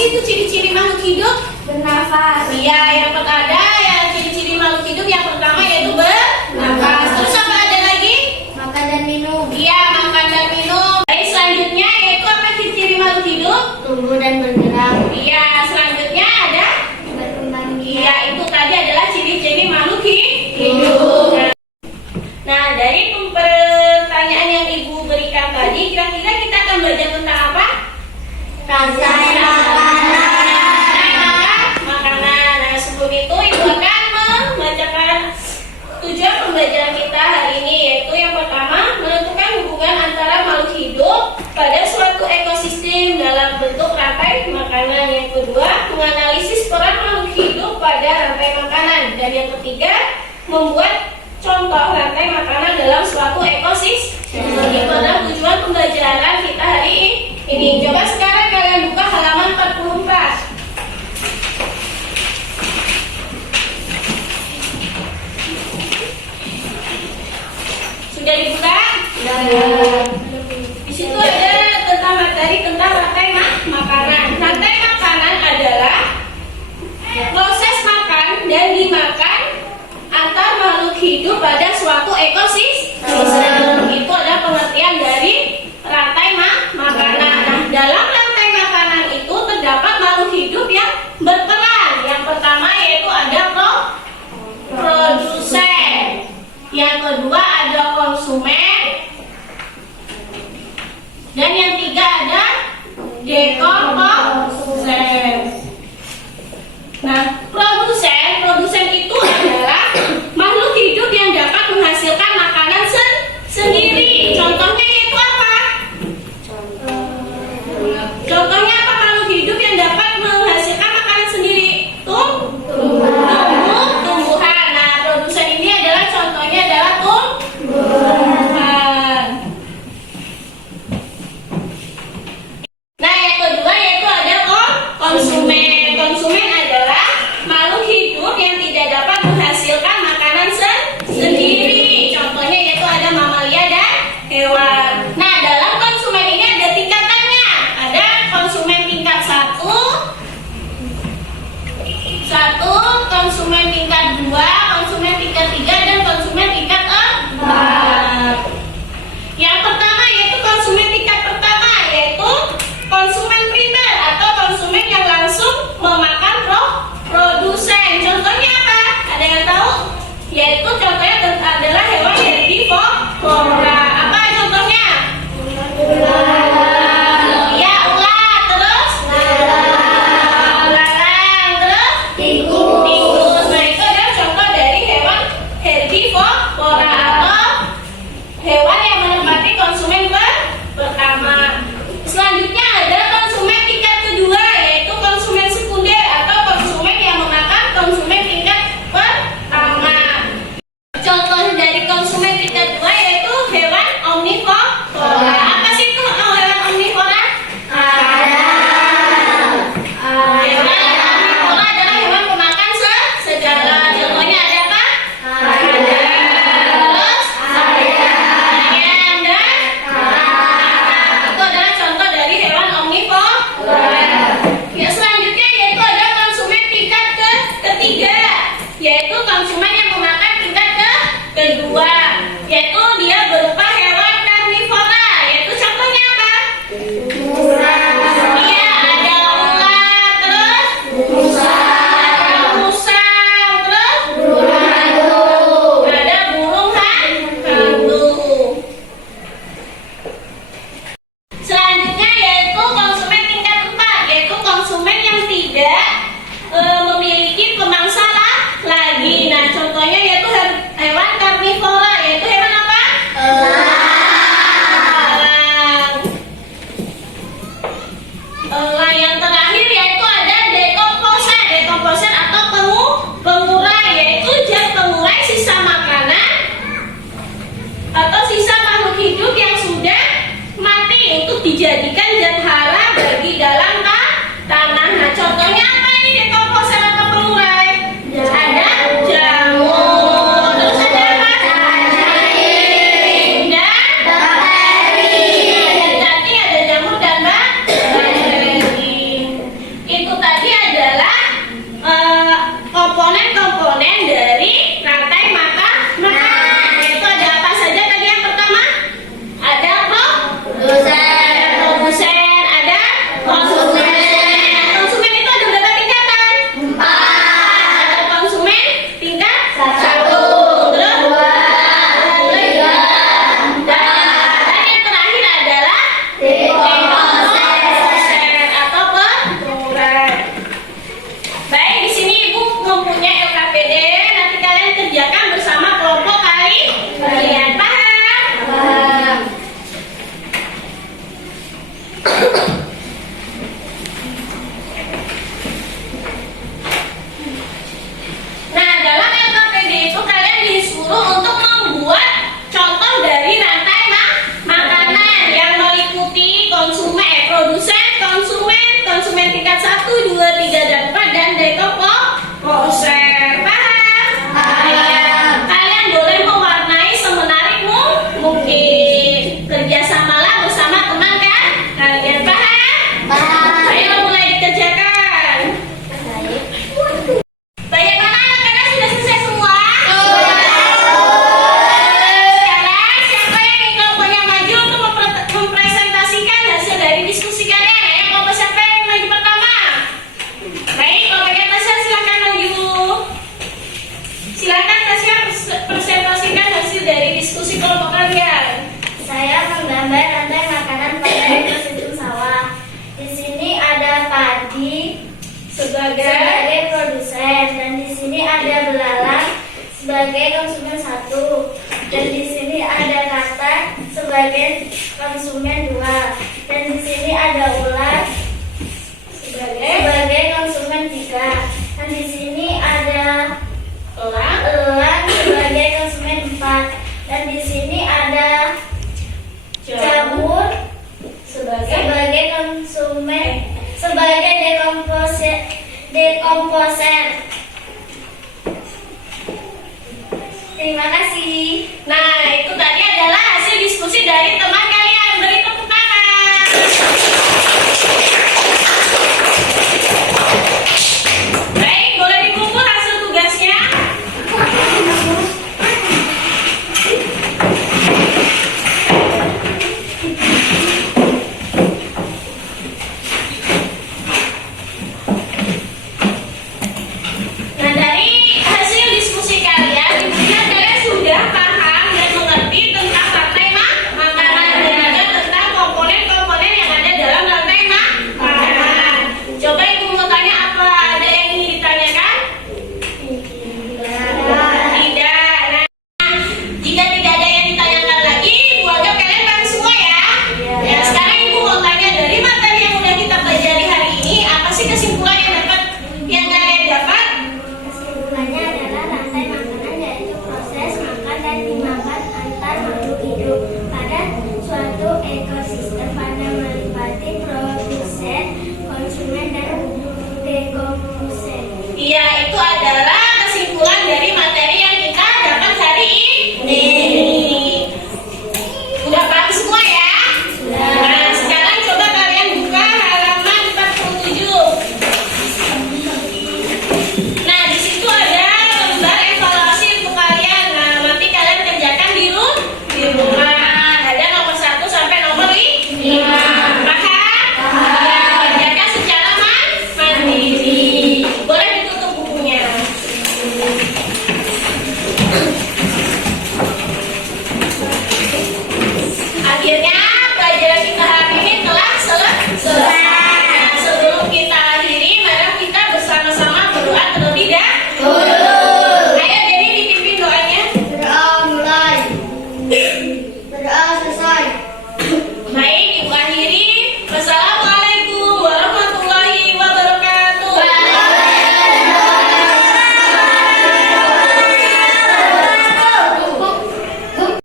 sih itu ciri-ciri makhluk hidup? Bernafas. Iya, yang pertama yang ciri-ciri makhluk hidup yang pertama yaitu bernafas. Terus apa ada lagi? Makan dan minum. Iya, makan dan minum. Baik, selanjutnya yaitu apa ciri-ciri makhluk hidup? Tumbuh dan bergerak. Iya, selanjutnya ada? Berkembang Iya, biak. itu tadi adalah ciri-ciri makhluk hidup. Nah, dari pertanyaan yang Ibu berikan tadi, kira-kira kita akan belajar tentang apa? Rantai Makanan. Nah, sebelum itu Ibu akan membacakan tujuan pembelajaran kita hari ini, yaitu yang pertama, menentukan hubungan antara makhluk hidup pada suatu ekosistem dalam bentuk rantai makanan. Yang kedua, menganalisis peran makhluk hidup pada rantai makanan. Dan yang ketiga, membuat contoh rantai makanan dalam suatu ekosistem. Itu adalah tujuan pembelajaran kita hari ini. Coba sekarang kalian buka halaman 44. Sudah dibuka? Di situ ada tentang materi tentang rantai makanan. Rantai makanan adalah proses makan dan dimakan antar makhluk hidup pada suatu ekosistem. Itu adalah pengertian dari rantai makanan. Nah, dalam rantai makanan itu terdapat makhluk hidup yang berperan. Yang pertama yaitu ada produsen. Yang kedua ada konsumen. Dan yang tiga ada dekomposer. Nah, produsen itu adalah makhluk hidup yang dapat menghasilkan makanan sendiri. Contohnya yaitu apa? Contohnya apa makhluk hidup yang dapat menghasilkan makanan sendiri? Tumbuhan. Nah, produsen ini adalah contohnya adalah tumbuhan. Nah, yang kedua yaitu Dan di sini ada katak sebagai konsumen 2. Dan di sini ada ular sebagai konsumen 3. Dan di sini ada elang sebagai konsumen 4. Dan di sini ada jamur sebagai konsumen sebagai dekomposer. Terima kasih. Nah,